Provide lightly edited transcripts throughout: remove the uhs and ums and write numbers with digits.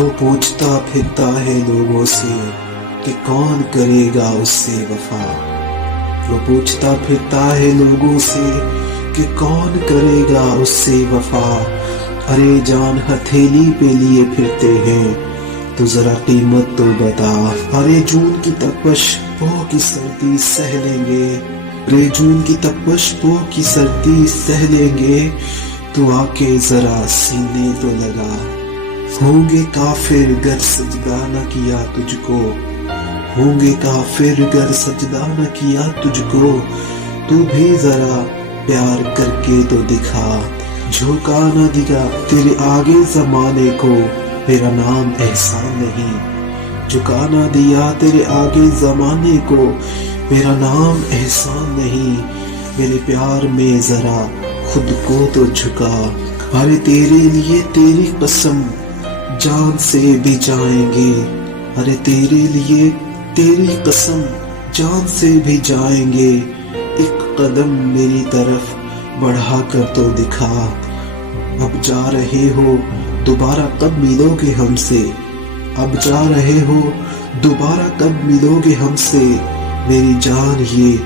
وہ پوچھتا پھرتا ہے لوگوں سے کہ کون کرے گا اس سے وفا۔ وہ پوچھتا پھرتا ہے لوگوں سے کہ کون کرے گا اس سے وفا۔ ارے جان ہتھیلی پہ لیے پھرتے ہیں تو ذرا قیمت تو بتا۔ ارے جون کی تپش پو کی سردی سہ لیں گے، ارے جون کی تپش پو کی سردی سہ لیں گے، تو آ کے ذرا سینے تو لگا۔ ہوں گے کافر گر سجدہ نہ کیا تجھ کو، ہوں گے کافر گر سجدہ نہ کیا تجھ کو، تو بھی ذرا پیار کر کے تو دکھا۔ جھکا نہ دیا تیرے آگے زمانے کو، میرا نام احسان نہیں۔ جھکا نہ دیا تیرے آگے زمانے کو، میرا نام احسان نہیں۔ میرے پیار میں ذرا خود کو تو جھکا۔ ارے تیرے لیے تیری قسم جان سے بھی جائیں گے، ارے تیرے لیے تیری قسم جان سے بھی جائیں گے، ایک قدم میری طرف بڑھا کر تو دکھا۔ اب جا رہے ہو دوبارہ کب ملو گے ہم سے، اب جا رہے ہو دوبارہ کب ملو گے ہم سے، میری جان یہ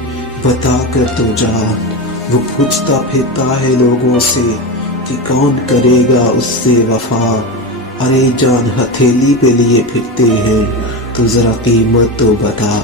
بتا کر تو جا۔ وہ پوچھتا پھرتا ہے لوگوں سے کہ کون کرے گا اس سے وفا۔ ارے جان ہتھیلی پہ لیے پھرتے ہیں تو ذرا قیمت تو بتا۔